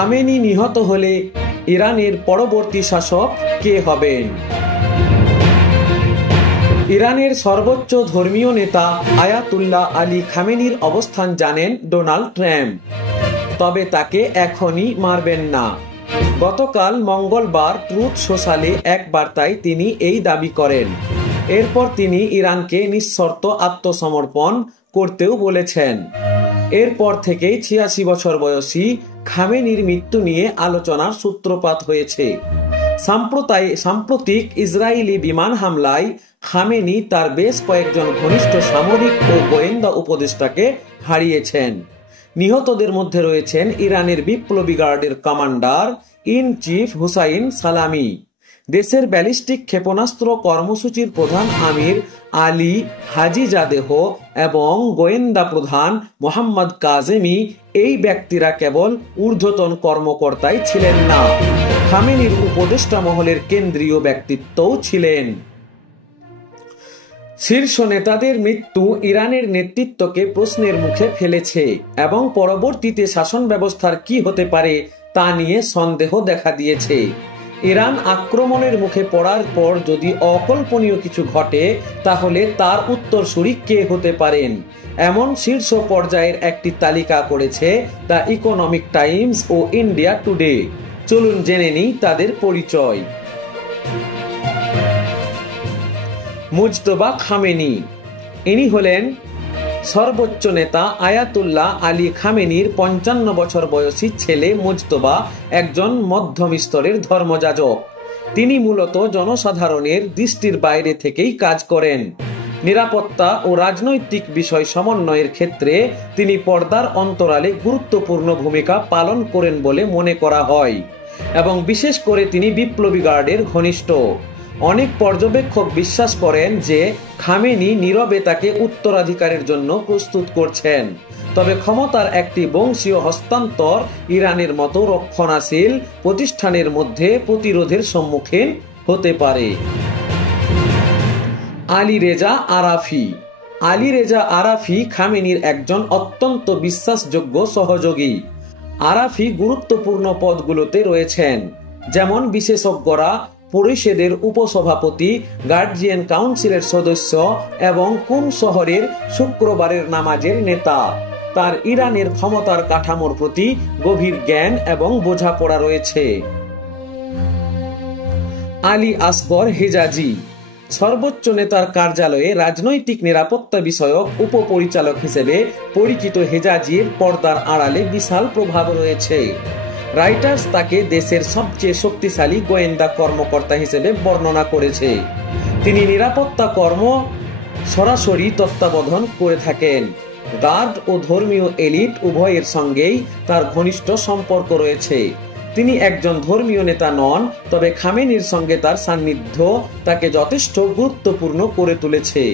Khamenei নিহত হলে ইরানের পরবর্তী শাসক কে হবেন? ইরানের সর্বোচ্চ ধর্মীয় নেতা আয়াতুল্লাহ আলী খামেনির অবস্থান জানেন ডোনাল্ড ট্রাম্প, তবে তাকে এখনই মারবেন না। গতকাল মঙ্গলবার ট্রুথ সোশ্যালে এক বার্তায় তিনি এই দাবি করেন। এরপর তিনি ইরানকে নিঃশর্ত আত্মসমর্পণ করতেও বলেছেন। এরপর থেকেই ৮৬ বছর বয়সী খামেনির মৃত্যু নিয়ে আলোচনার সূত্রপাত হয়েছে। সাম্প্রতিক ইসরায়েলি বিমান হামলায় খামেনি তার বেশ কয়েকজন ঘনিষ্ঠ সামরিক ও গোয়েন্দা উপদেষ্টাকে হারিয়েছেন। নিহতদের মধ্যে রয়েছেন ইরানের বিপ্লবী গার্ডের কমান্ডার ইন চিফ হুসাইন সালামি, দেশের ব্যালিস্টিক ক্ষেপণাস্ত্র কর্মসূচির প্রধান আমির আলী হাজিজাদেহ এবং গোয়েন্দা প্রধান মোহাম্মদ কাজেমি। এই ব্যক্তিরা কেবল ঊর্ধ্বতন কর্মকর্তাই ছিলেন না, খামেনির উপদেষ্টা মহলের কেন্দ্রীয় ব্যক্তিত্বও ছিলেন। শীর্ষ নেতাদের মৃত্যু ইরানের নেতৃত্বকে প্রশ্নের মুখে ফেলেছে এবং পরবর্তীতে শাসন ব্যবস্থার কি হতে পারে তা নিয়ে সন্দেহ দেখা দিয়েছে। ইরান আক্রমণের মুখে পড়ার পর যদি অকল্পনীয় কিছু ঘটে, তাহলে তার উত্তরসূরি কে হতে পারেন, এমন শীর্ষ পর্যায়ের একটি তালিকা করেছে দ্য ইকোনমিক টাইমস ও ইন্ডিয়া টুডে। চলুন জেনে নিই তাদের পরিচয়। মুজতবা খামেনি, ইনি হলেন সর্বোচ্চ নেতা আয়াতুল্লাহ আলী খামেনির ৫৫ বছর বয়সী ছেলে মুজতবা, একজন মধ্যম স্তরের ধর্মযাজক। তিনি মূলত জনসাধারণের দৃষ্টির বাইরে থেকেই কাজ করেন। নিরাপত্তা ও রাজনৈতিক বিষয় সমন্বয়ের ক্ষেত্রে তিনি পর্দার অন্তরালে গুরুত্বপূর্ণ ভূমিকা পালন করেন বলে মনে করা হয় এবং বিশেষ করে তিনি বিপ্লবী গার্ডের ঘনিষ্ঠ। অনেক পর্যবেক্ষক বিশ্বাস করেন যে খামেনি নীরবে তাকে উত্তরাধিকারের জন্য প্রস্তুত করছেন, তবে ক্ষমতার একটি বংশীয় হস্তান্তর ইরানের মতো রক্ষণশীল প্রতিষ্ঠানের মধ্যে প্রতিরোধের সম্মুখীন হতে পারে। আলী রেজা আরাফি, আলী রেজা আরাফি খামেনির একজন অত্যন্ত বিশ্বাসযোগ্য সহযোগী। আরাফি গুরুত্বপূর্ণ পদগুলোতে রয়েছেন, যেমন বিশেষজ্ঞরা পরিষদের উপসভাপতি, গার্জিয়ান কাউন্সিলের সদস্য এবং কুম শহরের শুক্রবারের নামাজের নেতা। তার ইরানের ক্ষমতার কাঠামোর প্রতি গভীর জ্ঞান এবং বোঝাপড়া রয়েছে। আলী আসগর হেজাজি, সর্বোচ্চ নেতার কার্যালয়ে রাজনৈতিক নিরাপত্তা বিষয়ক উপপরিচালক হিসেবে পরিচিত হেজাজির পর্দার আড়ালে বিশাল প্রভাব রয়েছে। রাইটার্স তাকে দেশের সবচেয়ে শক্তিশালী গোয়েন্দা কর্মকর্তা হিসেবে বর্ণনা করেছে। তিনি নিরাপত্তা কর্ম সরাসরি তত্ত্বাবধান করে থাকেন। গার্ড ও ধর্মীয় এলিট উভয়ের সঙ্গেই তার ঘনিষ্ঠ সম্পর্ক রয়েছে। তিনি একজন ধর্মীয় নেতা নন, তবে খামেনির সঙ্গে তার সান্নিধ্য তাকে যথেষ্ট গুরুত্বপূর্ণ করে তুলেছে।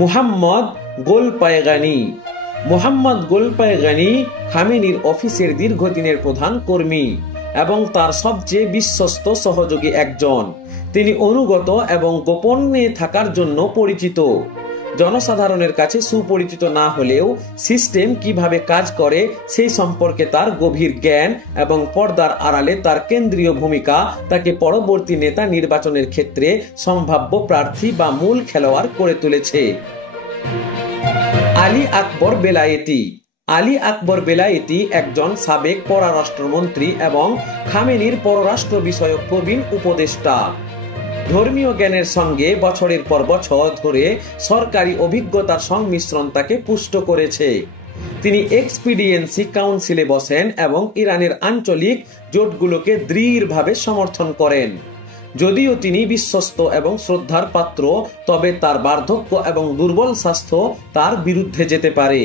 মুহাম্মদ গোলপায়গানি, মোহাম্মদ গোলপায়গানি খামেনির অফিসের দীর্ঘদিনের প্রধান কর্মী এবং তার সবচেয়ে বিশ্বস্ত সহযোগী একজন। তিনি অনুগত এবং গোপনে থাকার জন্য পরিচিত। জনসাধারণের কাছে সুপরিচিত না হলেও সিস্টেম কিভাবে কাজ করে সেই সম্পর্কে তার গভীর জ্ঞান এবং পর্দার আড়ালে তার কেন্দ্রীয় ভূমিকা তাকে পরবর্তী নেতা নির্বাচনের ক্ষেত্রে সম্ভাব্য প্রার্থী বা মূল খেলোয়াড় করে তুলেছে। আলী আকবর বেলায়েতি, আলী আকবর বেলায়েতি একজন সাবেক পররাষ্ট্রমন্ত্রী এবং খামেনির পররাষ্ট্র বিষয়ক প্রবীণ উপদেষ্টা। ধর্মীয় জ্ঞানের সঙ্গে বছরের পর বছর ধরে সরকারি অভিজ্ঞতার সংমিশ্রণ তাকে পুষ্ট করেছে। তিনি এক্সপিডিয়েন্সি কাউন্সিলে বসেন এবং ইরানের আঞ্চলিক জোটগুলোকে দৃঢ়ভাবে সমর্থন করেন। যদিও তিনি বিশ্বস্ত এবং শ্রদ্ধার পাত্র, তবে তার বার্ধক্য এবং দুর্বল স্বাস্থ্য তার বিরুদ্ধে যেতে পারে।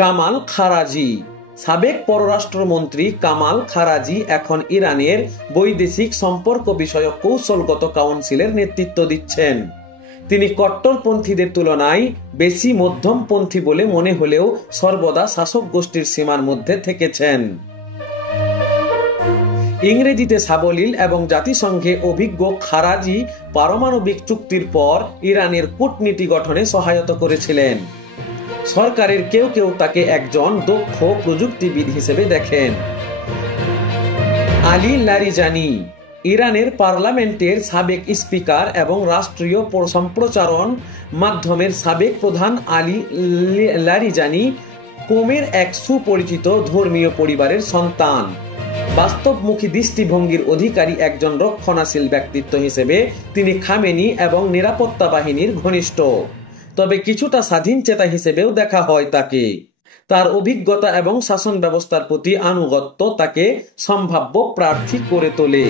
কামাল খারাজি, সাবেক পররাষ্ট্রমন্ত্রী কামাল খারাজি এখন ইরানের বৈদেশিক সম্পর্ক বিষয়ক কৌশলগত কাউন্সিলের নেতৃত্ব দিচ্ছেন। তিনি কট্টরপন্থীদের তুলনায় বেশি মধ্যমপন্থী বলে মনে হলেও সর্বদা শাসক গোষ্ঠীর সীমার মধ্যে থেকেছেন। ইংরেজিতে সাবলীল এবং জাতিসংঘে অভিজ্ঞ খারাজি পারমাণবিক চুক্তির পর ইরানের কূটনীতি গঠনে সহায়তা করেছিলেন। সরকারের কেউ কেউ তাকে একজন দক্ষ প্রযুক্তিবিদ হিসেবে দেখেন। আলী লারিজানি ইরানের পার্লামেন্টের সাবেক স্পিকার এবং রাষ্ট্রীয় সম্প্রচারণ মাধ্যমের সাবেক প্রধান। আলী লারিজানি কোমের এক সুপরিচিত ধর্মীয় পরিবারের সন্তান। বাস্তবমুখী দৃষ্টিভঙ্গির অধিকারী একজন রক্ষণশীল ব্যক্তিত্ব হিসেবে তিনি খামেনি এবং নিরাপত্তা বাহিনীর ঘনিষ্ঠ, তবে কিছুটা স্বাধীনচেতা হিসেবেও দেখা হয় তাকে। তার অভিজ্ঞতা এবং শাসন ব্যবস্থার প্রতি আনুগত্য তাকে সম্ভাব্য প্রার্থী করে তোলে।